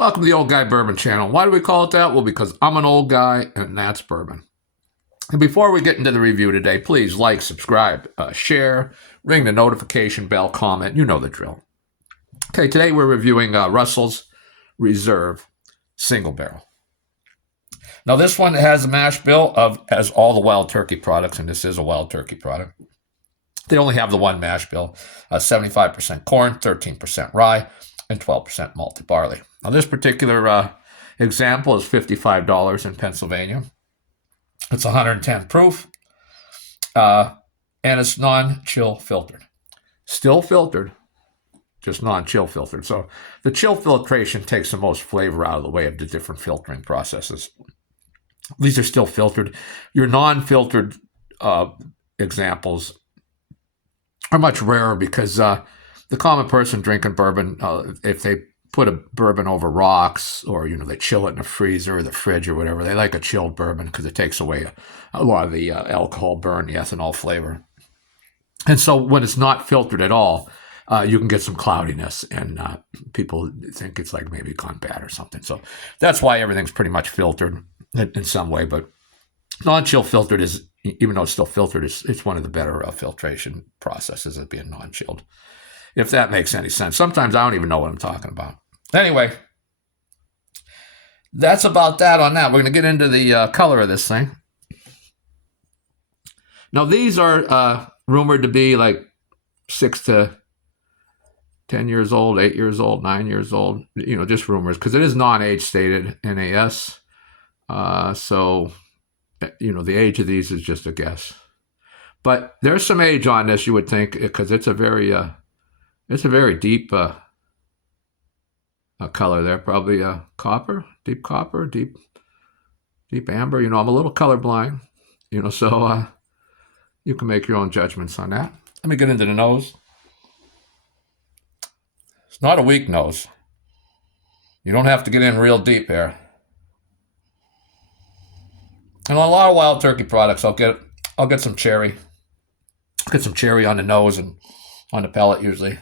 Welcome to the Old Guy Bourbon channel. Why do we call it that? Well, because I'm an old guy and that's bourbon. And before we get into the review today, please like, subscribe, share, ring the notification bell, comment. You know the drill. Okay, today we're reviewing Russell's Reserve Single Barrel. Now this one has a mash bill as all the Wild Turkey products, and this is a Wild Turkey product. They only have the one mash bill, 75% corn, 13% rye, and 12% malted barley. Now, this particular example is $55 in Pennsylvania. It's 110 proof, and it's non-chill filtered. Still filtered, just non-chill filtered. So the chill filtration takes the most flavor out of the way of the different filtering processes. These are still filtered. Your non-filtered examples are much rarer because the common person drinking bourbon, if they put a bourbon over rocks or, they chill it in the freezer or the fridge or whatever, they like a chilled bourbon because it takes away a lot of the alcohol burn, the ethanol flavor. And so when it's not filtered at all, you can get some cloudiness and people think it's like maybe gone bad or something. So that's why everything's pretty much filtered in some way. But non-chill filtered is, even though it's still filtered, it's one of the better filtration processes of being non-chilled, if that makes any sense. Sometimes I don't even know what I'm talking about. Anyway, that's about that on that. We're going to get into the color of this thing. Now, these are rumored to be like 6 to 10 years old, 8 years old, 9 years old, just rumors, because it is non-age stated, NAS. So, the age of these is just a guess. But there's some age on this, you would think, because it's a very deep color there, probably copper, deep amber. I'm a little colorblind, so you can make your own judgments on that. Let me get into the nose. It's not a weak nose. You don't have to get in real deep here. And on a lot of Wild Turkey products, I'll get some cherry. I'll get some cherry on the nose and on the palate usually.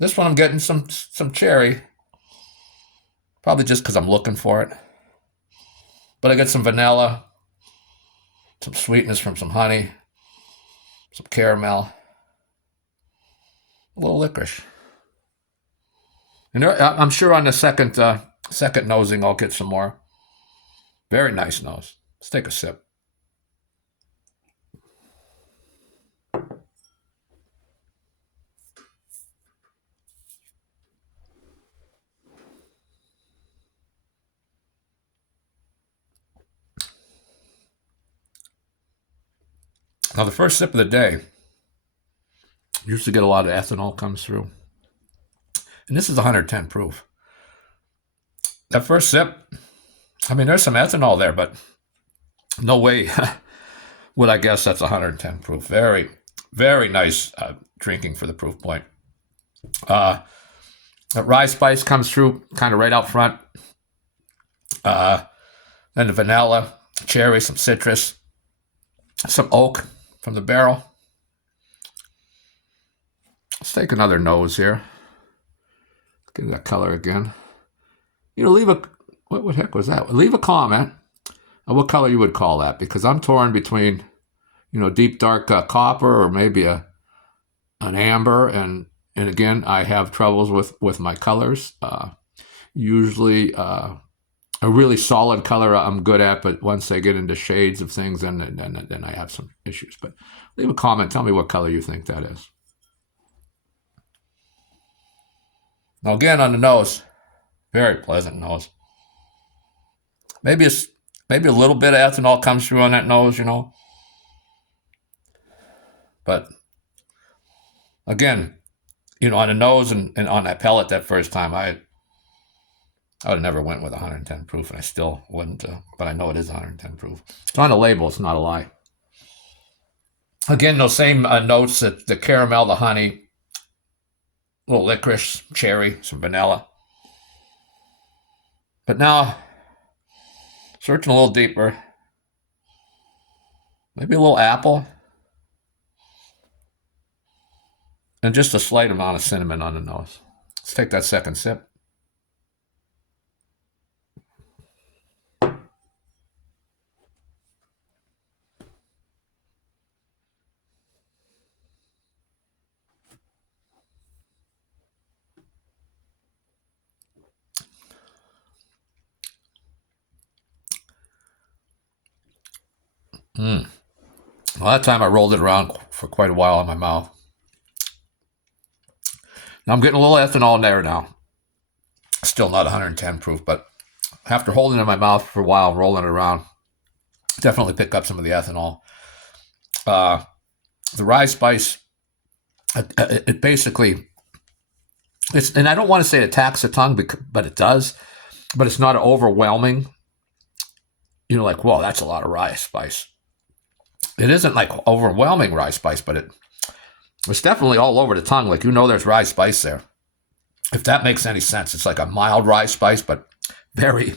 This one I'm getting some cherry, probably just because I'm looking for it. But I get some vanilla, some sweetness from some honey, some caramel, a little licorice. And I'm sure on the second nosing I'll get some more. Very nice nose. Let's take a sip. Now, the first sip of the day, usually get a lot of ethanol comes through. And this is 110 proof. That first sip, there's some ethanol there, but no way would I guess that's 110 proof. Very, very nice drinking for the proof point. The rye spice comes through kind of right out front. Then the vanilla, cherry, some citrus, some oak from the barrel. Let's take another nose here. Get that color again. Leave what the heck was that? Leave a comment on what color you would call that, because I'm torn between, deep dark copper or maybe an amber, and again I have troubles with my colors. Usually a really solid color I'm good at, but once I get into shades of things, then I have some issues. But leave a comment. Tell me what color you think that is. Now again, on the nose, very pleasant nose. Maybe a little bit of ethanol comes through on that nose, But again, on the nose and on that palate that first time, I would have never went with 110 proof, and I still wouldn't, but I know it is 110 proof. It's on the label, it's not a lie. Again, those same notes, the caramel, the honey, a little licorice, cherry, some vanilla. But now, searching a little deeper, maybe a little apple, and just a slight amount of cinnamon on the nose. Let's take that second sip. Well, that time I rolled it around for quite a while in my mouth. Now I'm getting a little ethanol in there now. Still not 110 proof, but after holding it in my mouth for a while, rolling it around, definitely pick up some of the ethanol. The rye spice, it basically, and I don't want to say it attacks the tongue, but it does, but it's not overwhelming. Like, whoa, that's a lot of rye spice. It isn't like overwhelming rye spice, but it's definitely all over the tongue. Like, there's rye spice there. If that makes any sense, it's like a mild rye spice, but very,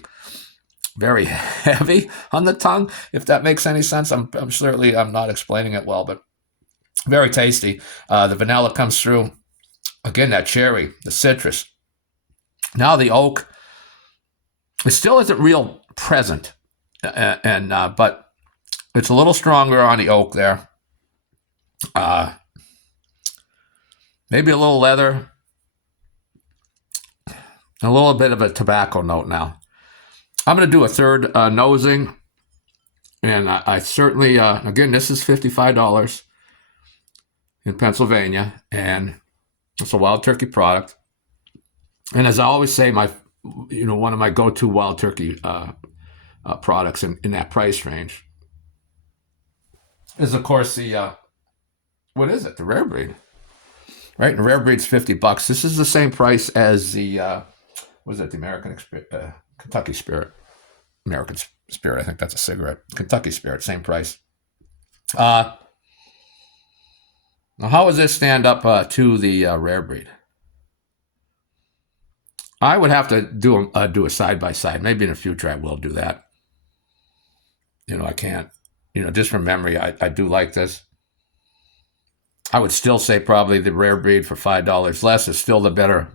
very heavy on the tongue. If that makes any sense, I'm not explaining it well, but very tasty. The vanilla comes through. Again, that cherry, the citrus. Now the oak, it still isn't real present, but it's a little stronger on the oak there. Maybe a little leather. A little bit of a tobacco note now. I'm going to do a third nosing. And I certainly, again, this is $55 in Pennsylvania. And it's a Wild Turkey product. And as I always say, one of my go-to Wild Turkey products in that price range is, of course, what is it? The Rare Breed. Right? The Rare Breed's $50. This is the same price as the, the American Kentucky Spirit. American Spirit, I think that's a cigarette. Kentucky Spirit, same price. Now, how does this stand up to the Rare Breed? I would have to do a side-by-side. Maybe in the future I will do that. I can't. Just from memory, I do like this. I would still say probably the Rare Breed for $5 less is still the better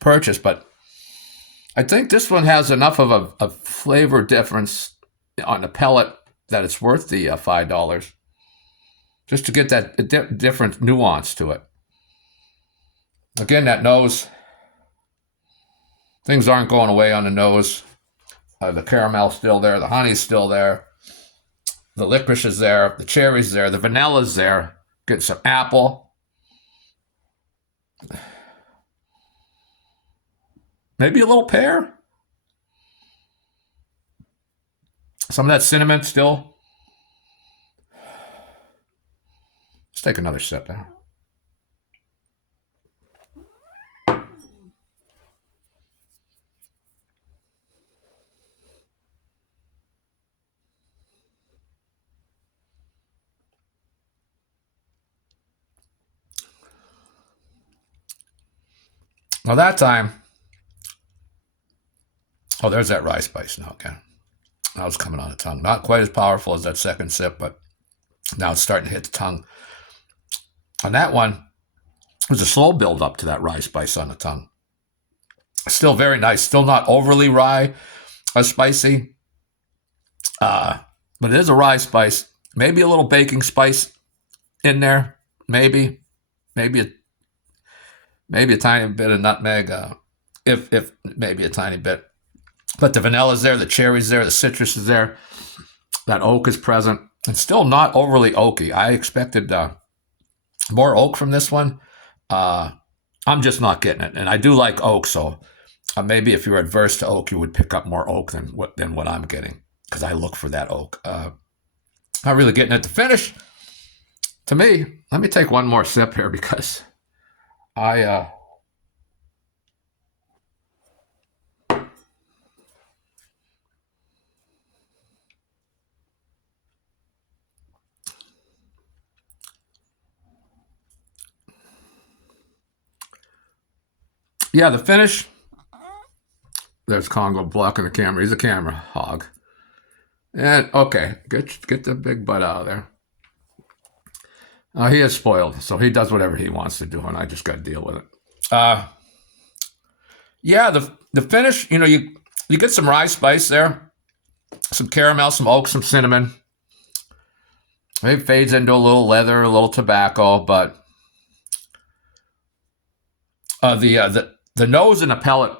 purchase, but I think this one has enough of a flavor difference on the pellet that it's worth the $5, just to get that different nuance to it. Again, that nose, things aren't going away on the nose. The caramel's still there, the honey's still there, the licorice is there, the cherry's there, the vanilla's there. Get some apple. Maybe a little pear. Some of that cinnamon still. Let's take another sip there. Now that time, there's that rye spice now again. Now it's coming on the tongue. Not quite as powerful as that second sip, but now it's starting to hit the tongue. On that one, there's a slow build up to that rye spice on the tongue. Still very nice. Still not overly rye or spicy. But it is a rye spice. Maybe a little baking spice in there. Maybe a tiny bit of nutmeg. If maybe a tiny bit. But the vanilla's there, the cherry's there, the citrus is there. That oak is present. It's still not overly oaky. I expected more oak from this one. I'm just not getting it. And I do like oak, so maybe if you're adverse to oak, you would pick up more oak than what I'm getting, because I look for that oak. Not really getting it to finish. To me, let me take one more sip here, because yeah, the finish. There's Congo blocking the camera. He's a camera hog. And okay, get the big butt out of there. He is spoiled, so he does whatever he wants to do, and I just got to deal with it. Yeah, the finish. You get some rye spice there, some caramel, some oak, some cinnamon. It fades into a little leather, a little tobacco, but the nose and the pellet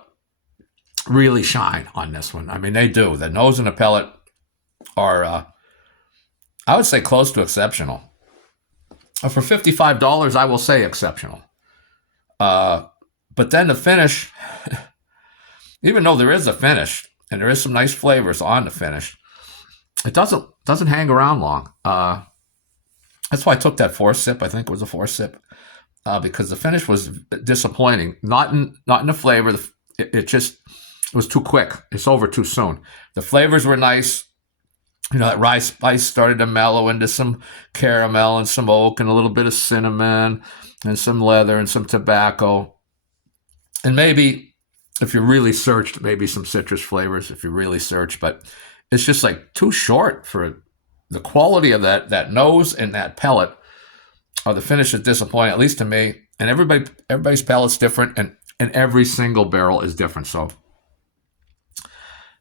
really shine on this one. I mean, they do. The nose and the pellet are, I would say, close to exceptional. For $55, I will say exceptional. But then the finish, even though there is a finish and there is some nice flavors on the finish, it doesn't hang around long. That's why I took that fourth sip. I think it was a fourth sip, because the finish was disappointing. Not in the flavor. It was too quick. It's over too soon. The flavors were nice. That rye spice started to mellow into some caramel and some oak and a little bit of cinnamon and some leather and some tobacco. And maybe, if you really searched, maybe some citrus flavors if you really search. But it's just like too short for the quality of that nose and that pellet. Or the finish is disappointing, at least to me. And everybody's palate's different, and every single barrel is different. So,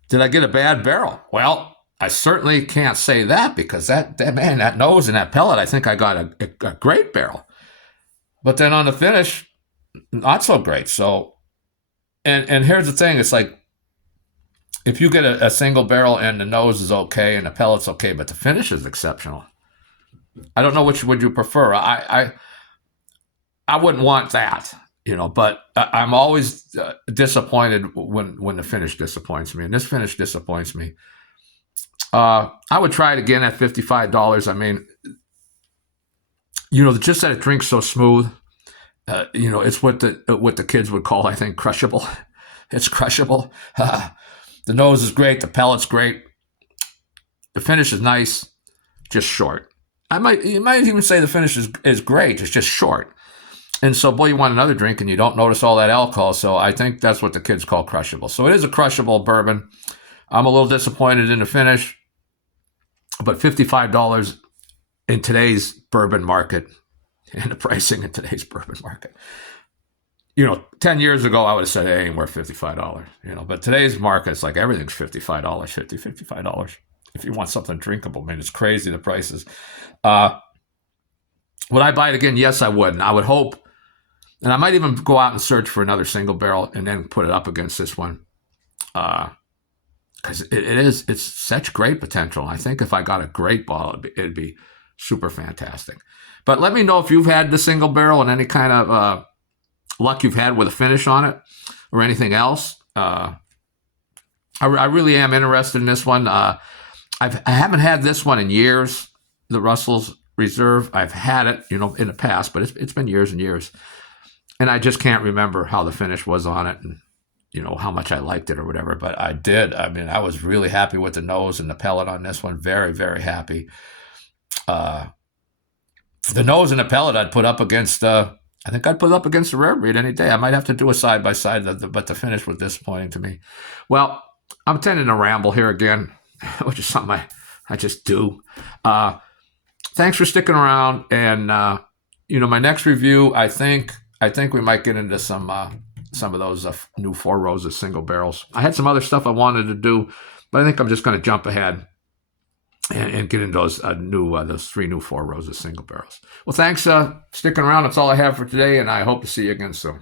did I get a bad barrel? Well, I certainly can't say that, because that nose and that pellet, I think I got a great barrel. But then on the finish, not so great. So, and here's the thing: it's like, if you get a single barrel and the nose is okay and the pellet's okay, but the finish is exceptional, I don't know which would you prefer. I wouldn't want that, but I'm always disappointed when the finish disappoints me, and this finish disappoints me. I would try it again at $55. I mean, just that it drinks so smooth. It's what the kids would call, I think, crushable. It's crushable. The nose is great. The pellet's great. The finish is nice, just short. You might even say the finish is great. It's just short. And so, boy, you want another drink and you don't notice all that alcohol. So I think that's what the kids call crushable. So it is a crushable bourbon. I'm a little disappointed in the finish, but $55 in today's bourbon market, and the pricing in today's bourbon market. 10 years ago, I would have said, hey, it ain't worth $55, but today's market, it's like everything's $55, $55. If you want something drinkable, man, it's crazy, the prices. Would I buy it again? Yes, I would. And I would hope, and I might even go out and search for another single barrel and then put it up against this one. Because it's such great potential. I think if I got a great bottle, it'd be super fantastic. But let me know if you've had the single barrel and any kind of luck you've had with a finish on it or anything else. I really am interested in this one. I haven't had this one in years, the Russell's Reserve. I've had it, in the past, but it's been years and years. And I just can't remember how the finish was on it and, how much I liked it or whatever. But I did. I mean, I was really happy with the nose and the pellet on this one. Very, very happy. The nose and the pellet I'd put up against, I think I'd put it up against the Rare Breed any day. I might have to do a side-by-side, but the finish was disappointing to me. Well, I'm tending to ramble here again, which is something I just do. Thanks for sticking around. And, my next review, I think we might get into some of those new Four Roses single barrels. I had some other stuff I wanted to do, but I think I'm just going to jump ahead and get into those those 3 new Four Roses single barrels. Well, thanks sticking around. That's all I have for today, and I hope to see you again soon.